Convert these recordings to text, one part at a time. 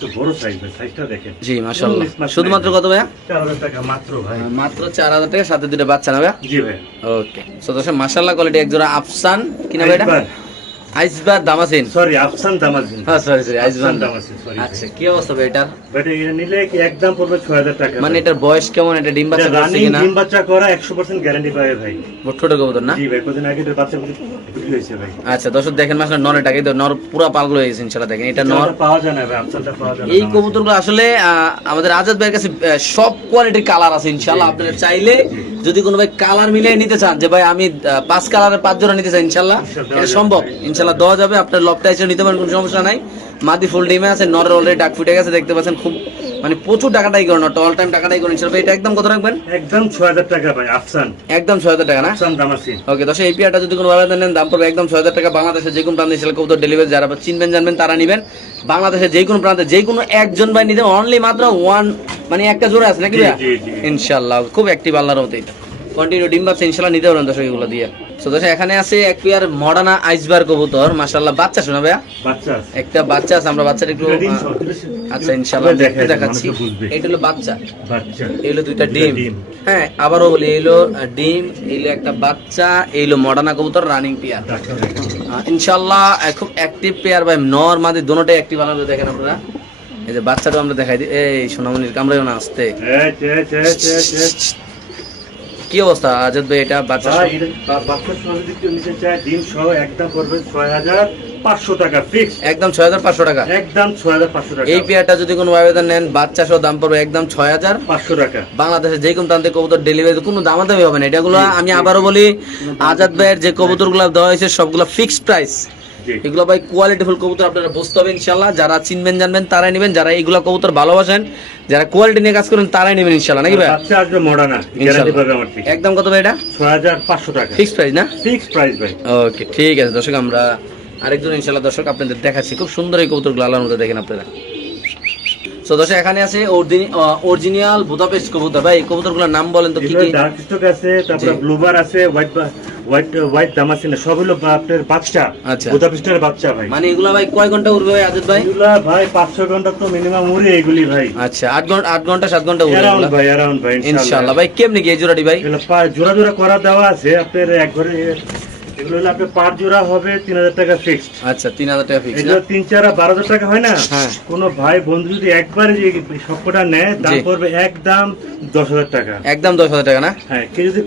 একটু বড় সাইজ ভাই, সাইজটা দেখেন। জি মাশাআল্লাহ। শুধুমাত্র কত ভাইয়া? 4000 টাকা মাত্র ভাই। মাত্র 4000 টাকা, সাথে দুটো বাচ্চা না ভাইয়া? জি ভাই। ওকে। সো দর্শক মাশাআল্লাহ, কোয়ালিটি এক জোড়া আফসান কি না ভাই এটা? আইসবার দামাসিন, সরি আফসান দামাসিন। হ্যাঁ সরি আইসবার দামাসিন, সরি। আচ্ছা, কি অবস্থা ভাই এটার? এটা নিলে কি একদম পড়বে 6000 টাকা। মানে এটার বয়স কেমন? এটা ডিম বাচ্চা করছে কিনা? ডিম বাচ্চা করা 100% গ্যারান্টি পাবে ভাই। ছোট কবুতর না? জি ভাই, কদিন আগে এর বাচ্চা বিক্রি হয়েছে ভাই। আচ্ছা দর্শক দেখেন মাশাআল্লাহ, নরেটাকে তো নর পুরো পাগল হয়ে গেছে ইনশাআল্লাহ। দেখেন এটা নর পাওয়া যায় না ভাই, আফসানটা পাওয়া যায় না। এই কবুতরগুলো আসলে আমাদের আজাদ ভাইয়ের কাছে সব কোয়ালিটির কালার আছে ইনশাআল্লাহ। আপনারা চাইলে যদি কোনো ভাই কালার মিলিয়ে নিতে চান, যে ভাই আমি 5 কালারের 5 জোড়া নিতে চাই, ইনশাআল্লাহ এটা সম্ভব, ইনশাআল্লাহ দেওয়া যাবে। আপনার লফটে এসে নিতে পারেন, কোনো সমস্যা নাই। মাদি ফুল ডিমে আছে, নরের অলরেডি ডাক ফুটে গেছে, দেখতে পাচ্ছেন। খুব মানে প্রচুর টাকাটাই করেন, অল টাইম টাকাটাই করেন ইনশাআল্লাহ। এটা একদম কত রাখবেন? একদম 6000 টাকা ভাই, আফসান একদম 6000 টাকা না? আফসান দামাসিন। ওকে দর্শক, এই পেয়ারটা যদি কোনো ভাবে নেন দাম পড়বে একদম 6000 টাকা। বাংলাদেশে যে কোনো প্রান্তে ইনশাআল্লাহ কবুতর ডেলিভারি, যারা চিনবেন জানবেন তারা নেবেন। বাংলাদেশে যে কোনো প্রান্তে যে কোনো একজন ভাই নিতে অনলি মাত্র ওয়ান, মানে একটা জোড়া আছে নাকি ভাইয়া? ইনশাআল্লাহ খুব অ্যাক্টিভ আল্লাহর মতে। এটা কন্টিনিউ ডিম বাচ্চা ইনশাআল্লাহ নিতে পারেন দর্শক এগুলো দিয়ে। সো দর্শক এখানে আছে এক পেয়ার মডার্না আইসবার কবুতর, মাশাআল্লাহ বাচ্চা শোনা ভাইয়া? বাচ্চা একটা বাচ্চা আছে, আমরা বাচ্চাটা একটু আচ্ছা ইনশাআল্লাহ দেখাচ্ছি। এটা হলো বাচ্চা, এই হলো দুইটা ডিম। হ্যাঁ আবারও বলি, এই হলো ডিম, এই হলো একটা বাচ্চা, এই হলো মডার্না কবুতর রানিং পেয়ার ইনশাআল্লাহ। খুব অ্যাক্টিভ পেয়ার ভাই, নর মাদি দুটোটাই অ্যাক্টিভ। আলাদা দেখেন আপনারা, এই যে বাচ্চাটা আমরা দেখাই দিই। এই সোনামণির কামড়ায়ও না, আসতে। কি অবস্থা আজাদ ভাই? এটা বাচ্চা বাচ্চা সহ যদি কেউ নিতে চায় ডিম সহ একদম পড়বে 6500 টাকা ফিক্স, একদম 6500 টাকা, একদম 6500 টাকা। এই পেয়ারটা যদি কোনো আবেদন নেন বাচ্চা সহ দাম পড়বে একদম 6500 টাকা। বাংলাদেশে যে কোনো প্রান্তে কবুতর ডেলিভারি, কোনো দামাদামি হবে না। এটাগুলো আমি আবারও বলি, আজাদ ভাইয়ের যে কবুতরগুলো দেওয়া হয়েছে সবগুলো ফিক্সড প্রাইস। এগুলো ভাই কোয়ালিটিফুল কবুতর, আপনারা বুঝতে হবে ইনশাআল্লাহ। যারা চিনবেন জানবেন তারাই নেবেন, যারা এইগুলা কবুতর ভালোবাসেন, যারা কোয়ালিটি নিয়ে কাজ করেন তারাই নেবেন ইনশাআল্লাহ, নাকি ভাই? বাচ্চা আসবে মডার্না, গ্যারান্টি পাবে আমার থেকে। একদম কত ভাই এটা? 6500 টাকা ফিক্সড প্রাইস না? ফিক্সড প্রাইস ভাই। ওকে ঠিক আছে দর্শক, আমরা আরেকজন ইনশাআল্লাহ দর্শক আপনাদের দেখাচ্ছি। খুব সুন্দর এই কবুতরগুলো, আল্লাহর মধ্যে দেখেন আপনারা। সো দর্শক এখানে আছে অরিজিনাল বুদাপেস্ট কবুতর। ভাই এই কবুতরগুলোর নাম বলেন তো কি কি? ডার্ক স্টক আছে, তারপর ব্লুবার আছে, হোয়াইট দামাসিন, সবগুলো আপনার বাচ্চা। আচ্ছা বুদাপেস্টের বাচ্চা ভাই। মানে এগুলা ভাই কয় ঘন্টা উড়বে ভাই আজাদ ভাই? এগুলা ভাই 500 ঘন্টা তো মিনিমাম উড়ে এগুলি ভাই। আচ্ছা 8 ঘন্টা 7 ঘন্টা উড়বে এরাউন্ড ভাই, এরাউন্ড ভাই ইনশাআল্লাহ। ভাই কেমনে কি এই জোড়াটি ভাই? এগুলো জোড়া জোড়া করা দেওয়া আছে আপনার এক ঘরে। এগুলো হলো আপনার পার জোড়া হবে 3000 টাকা ফিক্সড। আচ্ছা 3000 টাকা ফিক্সড। এগুলো 3-4 12000 টাকা হয় না? হ্যাঁ। কোন ভাই বন্ধু যদি একবারে যে সবকটা নেয় দাম পড়বে একদম 10000 টাকা। একদম 10000 টাকা না? হ্যাঁ, কেউ যদি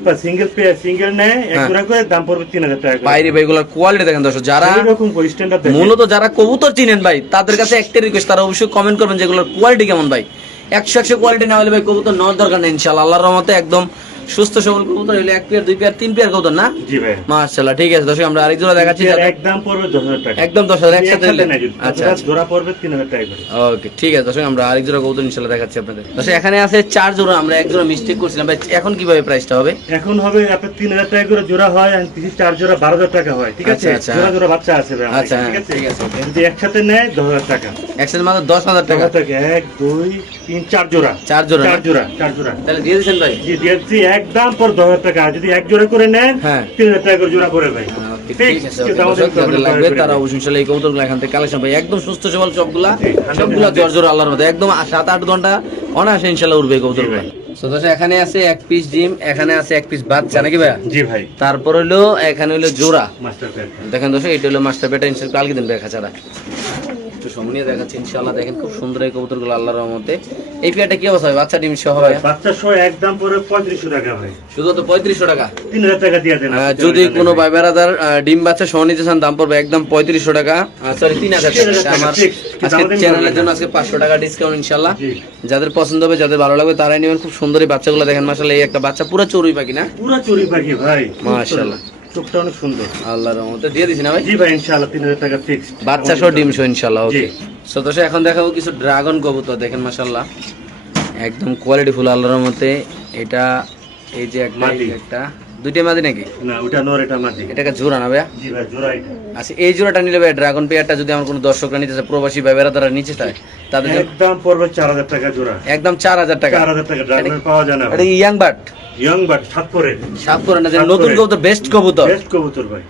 সিঙ্গেল নেয় এক জোড়া করে দাম পড়বে 3000 টাকা। বাইরে ভাই এগুলোর কোয়ালিটি দেখেন দর্শক, যারা এরকম স্ট্যান্ডার্ড দেখেন, মূলত যারা কবুতর চিনেন ভাই তাদের কাছে একটা রিকোয়েস্ট, তারা অবশ্যই কমেন্ট করবেন যে এগুলোর কোয়ালিটি কেমন ভাই। 100 কোয়ালিটি না হলে ভাই কবুতর নেওয়ার দরকার নেই ইনশাআল্লাহ। আল্লাহর রহমতে একদম সুস্থ সবল কবুতর হইলে 1 পেয়ার 2 পেয়ার 3 পেয়ার কবুতর না? জি ভাই মাশাআল্লাহ। ঠিক আছে দর্শক, আমরা আরেক জোড়া দেখাচ্ছি। একদম পড়বে 10000 টাকা, একদম 10000 একসাথে নিলে। আচ্ছা জোড়া পড়বে 3000 টাকা করে। ওকে ঠিক আছে দর্শক, আমরা আরেক জোড়া কবুতর ইনশাআল্লাহ দেখাচ্ছি আপনাদের। দর্শক এখানে আছে 4 জোড়া, আমরা এক জোড়া মিস্টেক করছিলাম ভাই। এখন কিভাবে প্রাইসটা হবে? এখন হবে আপনার 3000 টাকা করে জোড়া হয়, আর 4 জোড়া 12000 টাকা হয়। ঠিক আছে, জোড়া জোড়া বাচ্চা আছে ভাই। আচ্ছা ঠিক আছে, ঠিক আছে। যদি একসাথে নেয় 10000 টাকা, একসাথে মাত্র 10000 টাকা। 1 2 3 4 জোড়া, 4 জোড়া 4 জোড়া তাহলে দিয়ে দিবেন ভাই? জি দিয়েছি, একদম পর 10000 টাকা। যদি এক জোড়া করে নেন 3000 টাকা করে জোড়া পড়ে ভাই। ঠিক আছে দর্শক, যাদের লাগবে তারা অবশ্যই ইনশাআল্লাহ এই কবুতরগুলো এখান থেকে কালেকশন ভাই। একদম সুস্থ সবল সবগুলা জোর আল্লাহর মধ্যে, একদম 7-8 ঘন্টা অনায়াসে ইনশাআল্লাহ উড়বে কবুতরগুলো। সো দর্শক এখানে আছে 1 পিস ডিম, এখানে আছে 1 পিস বাচ্চা নাকি ভাই? জি ভাই। তারপর হলো এখানে হলো জোড়া মাস্টার পেট। দেখেন দর্শক, এটা হলো মাস্টার পেট। ইনশাআল্লাহ কালকে দিন দেখা ছাড়া একটু সামনে দেখাচ্ছি ইনশাআল্লাহ। দেখেন খুব সুন্দর এই কবুতরগুলো আল্লাহর রহমতে। এই পেয়ারটা কি অবস্থা ভাই? বাচ্চা ডিম সহ ভাই? বাচ্চা সহ একদম পড়ে 3500 টাকা ভাই। শুধু তো 3500 টাকা, 3000 টাকা দিয়ে দেন। যদি কোনো ভাই বেরাদার ডিম বাচ্চা সহ নিতে চান দাম পড়বে একদম 3500 টাকা, সরি 3000 টাকা। আমার আজকে চ্যানেলের জন্য আজকে 500 টাকা ডিসকাউন্ট ইনশাআল্লাহ। যাদের পছন্দ হবে, যাদের ভালো লাগবে তারাই নেবেন। খুব সুন্দর এই বাচ্চাগুলো দেখেন মাশাআল্লাহ। এই একটা বাচ্চা পুরো চড়ুই পাখি না? পুরো চড়ুই পাখি ভাই, মাশাআল্লাহ। চোখটা অনেক সুন্দর আল্লাহর রহমতে দিয়ে দিছি না ভাই? জি ভাই ইনশাআল্লাহ 3000 টাকা ফিক্সড, বাচ্চা সহ ডিম সহ ইনশাআল্লাহ। ওকে সো দর্শক এখন দেখাবো কিছু ড্রাগন কবুতর। দেখেন মাশাআল্লাহ একদম কোয়ালিটি ফুল আল্লাহর রহমতে। এটা এই যে একটা দুইটা মাদি নাকি? না ওটা নর, এটা মাদি। এটাকে জোড়া না ভাইয়া? জি ভাই জোড়া এটা। আচ্ছা এই জোড়াটা নিলে ভাই ড্রাগন পেয়ারটা যদি আমার কোনো দর্শকরা নিতে চায়, প্রবাসী ভাইরা তারা নিচে চায়, তাদের একদম পড়বে 4000 টাকা জোড়া। একদম 4000 টাকা। 4000 টাকা ড্রাগন পাওয়া যায় না। এটা ইয়াং বাট ইয়ং বাট সাত করে না, যে নতুন কবুতর, বেস্ট কবুতর। বেস্ট কবুতর ভাই।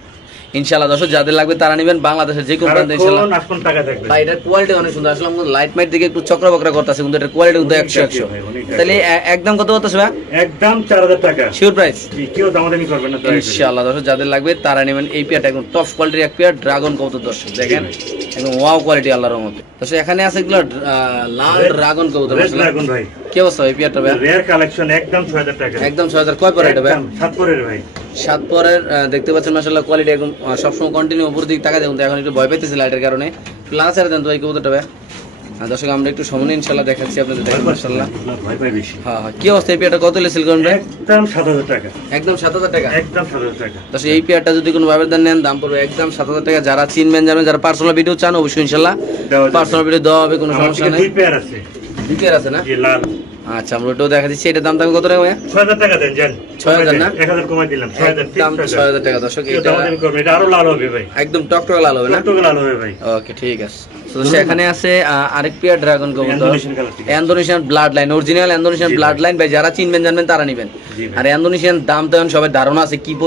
ইনশাআল্লাহ দর্শক যাদের লাগবে তারা নেবেন, বাংলাদেশের যে কোনো প্রান্তে ইনশাআল্লাহ। সারাক্ষণ আসুন, টাকা থাকবে। ভাই এটার কোয়ালিটি অনেক সুন্দর, আসলে আমাদের লাইট মাইট দিকে একটু চক্রবক্র করতেছে, কিন্তু এটার কোয়ালিটি কিন্তু 100 ভাই, অনেক তাহলে একদম কত করতেছে ভাই? একদম 4000 টাকা। Sure price? জি, কেউ দামাদামি করবেন না, দয়া করে। ইনশাআল্লাহ দর্শক যাদের লাগবে তারা নেবেন এই পেয়ারটা, একদম টপ কোয়ালিটির এক পেয়ার ড্রাগন কবুতর দর্শক দেখেন, একদম ওয়াও কোয়ালিটি আল্লাহর রহমতে। দর্শক এখানে আছে এগুলো লাল ড্রাগন কবুতর, রেড ড্রাগন ভাই, কি অবস্থা এই পেয়ারটা ভাই? রেয়ার কালেকশন, একদম 6000 টাকা। একদম 6000। কয় পরে এটা ভাই? একদম 7 পরের ভাই। 7 পরের দেখতে পাচ্ছেন মাশাআল্লাহ কোয়ালিটি একদম সবসময় কন্টিনিউ উপর দিকে টাকা দেখুন, এখন একটু ভয় পাইতেছে লাইটের কারণে। প্লাস আর দেন তো এই কবুতরটা ভাই। দর্শক আমরা একটু সামনে ইনশাআল্লাহ দেখাচ্ছি আপনাদের, দেখেন মাশাআল্লাহ। ভয় পাই বেশি। হ্যাঁ হ্যাঁ, কি অবস্থা এই পেয়ারটা কত সেল করবেন ভাই? একদম 7000 টাকা। একদম 7000 টাকা। একদম 7000 টাকা। দর্শক এই পেয়ারটা যদি কোনো ভাবে দেন নেন, দাম পড়বে একদম 7000 টাকা। যারা চিনবেন জানেন, যারা পার্সোনাল ভিডিও চান অবশ্যই ইনশাআল্লাহ দেওয়া যাবে। পার্সোনাল ভিডিও দেওয়া হবে, কোনো আমার সমস্যা কাছে নেই। 2 পেয়ার আছে। 2 পেয়ার আছে না? জি, লাল। আচ্ছা আমরা ওটাও দেখা দিচ্ছি। এটার দাম থাকবে কত টাকা ভাই? 6000 টাকা দেন জান। 6000 না? 1000 কমাই দিলাম। 6000 একদম 6000 টাকা দর্শক। কেউ এটা দামাদামি করবে, এটা আরো লাল হবে ভাই। একদম টকটকে লাল হবে না? কত লাল হবে ভাই। ওকে ঠিক আছে। তো সেখানে আছে আরেক পেয়ার ড্রাগন কবুতর, ইন্দোনেশিয়ান কালার থেকে। Indonesian blood line, original Indonesian জি ভাই। ব্লাড লাইন ভাই, যারা চিনবেন জানবেন তারা নেবেন। জি ভাই। আর ইন্দোনেশিয়ান দাম তো এখন সবাই ধারণা আছে কি